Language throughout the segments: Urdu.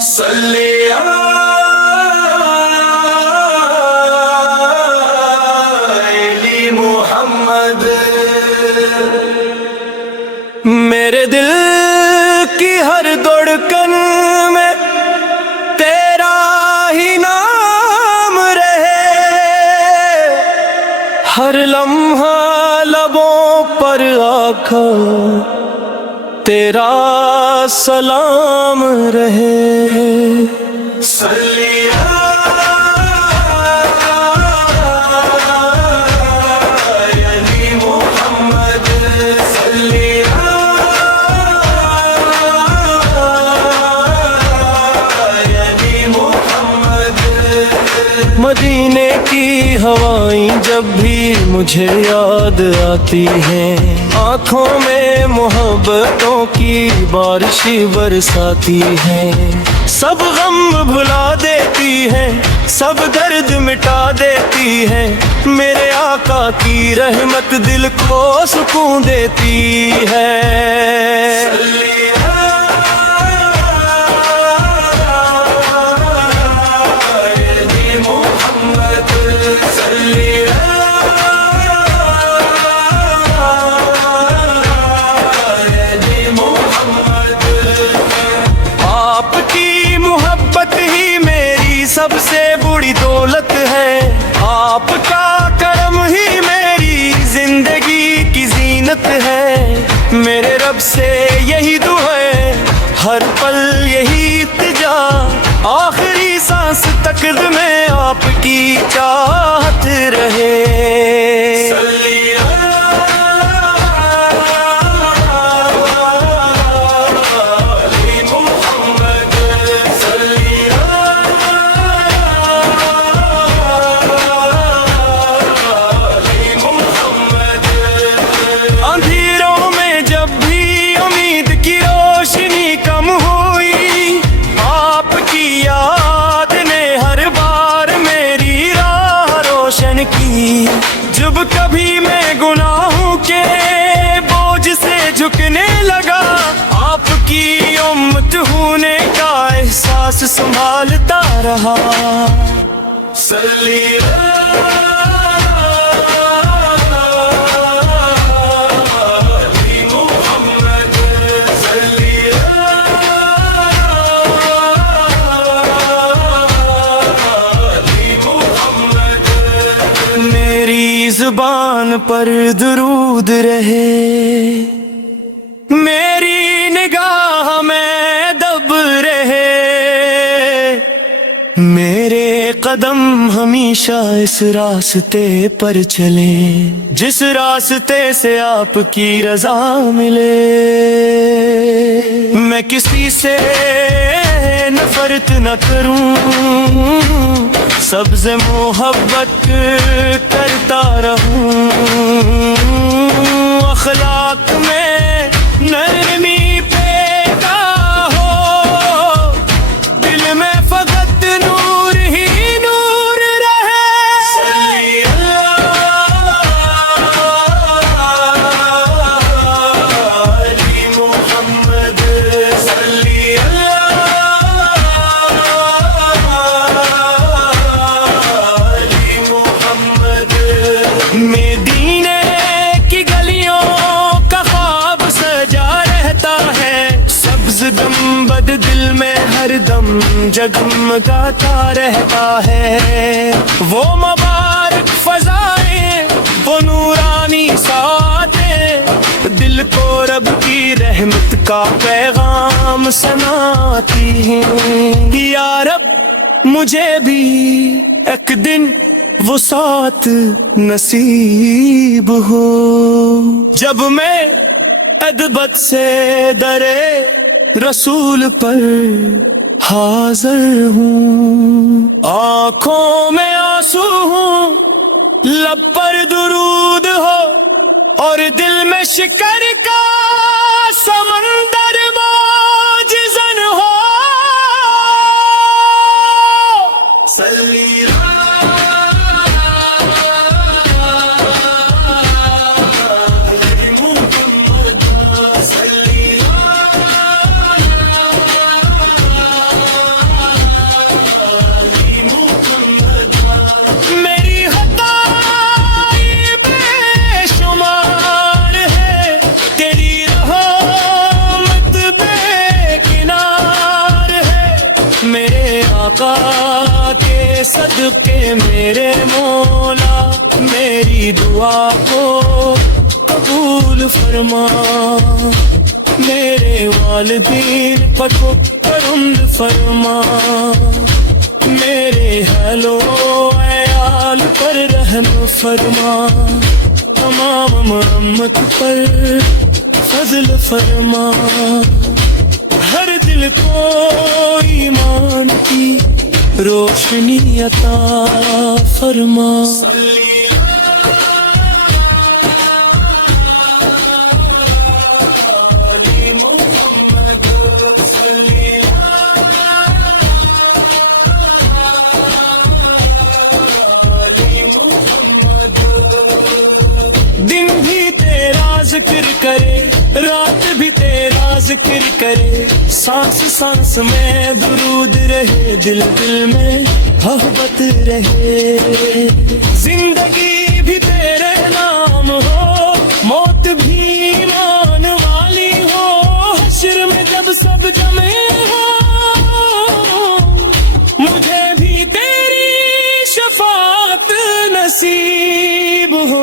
صلی علی محمد۔ میرے دل کی ہر دھڑکن میں تیرا ہی نام رہے، ہر لمحہ لبوں پر آقا تیرا سلام رہے۔ صلی علی محمد، صلی علی محمد۔ مدینے کی ہوائیں جب بھی مجھے یاد آتی ہیں، آنکھوں میں محبتوں کی بارش برساتی ہے، سب غم بھلا دیتی ہے، سب درد مٹا دیتی ہے، میرے آقا کی رحمت دل کو سکون دیتی ہے۔ سب سے بڑی دولت ہے، آپ کا کرم ہی میری زندگی کی زینت ہے، میرے رب سے یہی دعا ہے، ہر پل یہی التجا، آخری سانس تک میں آپ کی چاہت رہے۔ جب کبھی میں گناہوں کے بوجھ سے جھکنے لگا، آپ کی امت ہونے کا احساس سنبھالتا رہا۔ صلی زبان پر درود رہے، میری نگاہ میں دب رہے، میرے قدم ہمیشہ اس راستے پر چلے جس راستے سے آپ کی رضا ملے۔ میں کسی سے نفرت نہ کروں، سب سے محبت کرتا رہوں، اخلاق میں نرمی پیدا ہو، دل میں فقط نور ہی نور رہے۔ صلی علی محمد، صلی مدینے کی گلیوں کا خواب سجا رہتا ہے، سبز گنبد دل میں ہر دم جگمگاتا رہتا ہے، وہ مبارک فضائیں، وہ نورانی ساتیں، دل کو رب کی رحمت کا پیغام سناتی ہیں۔ یا رب مجھے بھی ایک دن وہ ساتھ نصیب ہو، جب میں ادبت سے درے رسول پر حاضر ہوں، آنکھوں میں آنسو ہوں، لب پر درود ہو، اور دل میں شکر کا سمندر موج زن ہو۔ صلی آقا کے صدقے میرے مولا میری دعا کو قبول فرما، میرے والدین پر کرم فرما، میرے اہل و عیال پر رحم فرما، تمام امت پر فضل فرما، ہر دل کو ایمان کی روشنی عطا فرما۔ دن بھی تیرا ذکر کرے، رات بھی تیرا ذکر کرے، سانس سانس میں درود رہے، دل دل میں محبت رہے، زندگی بھی تیرے نام ہو، موت بھی ایمان والی ہو، حشر میں جب سب جمع ہو مجھے بھی تیری شفاعت نصیب ہو۔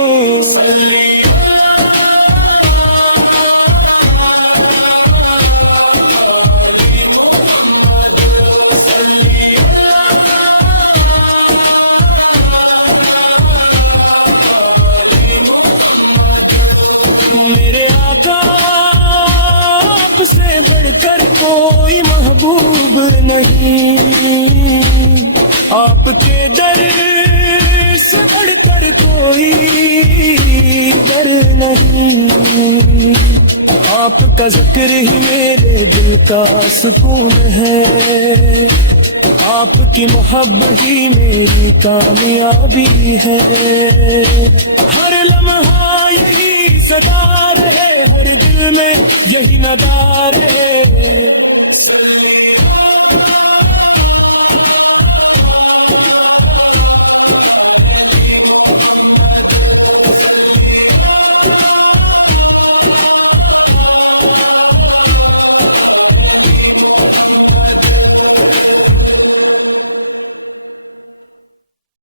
میرے آقا آپ سے بڑھ کر کوئی محبوب نہیں، آپ کے در سے بڑھ کر کوئی در نہیں، آپ کا ذکر ہی میرے دل کا سکون ہے، آپ کی محبت ہی میری کامیابی ہے، ہر لمحہ یہی صدا رہے، ہر دل میں یہی ندا رہے۔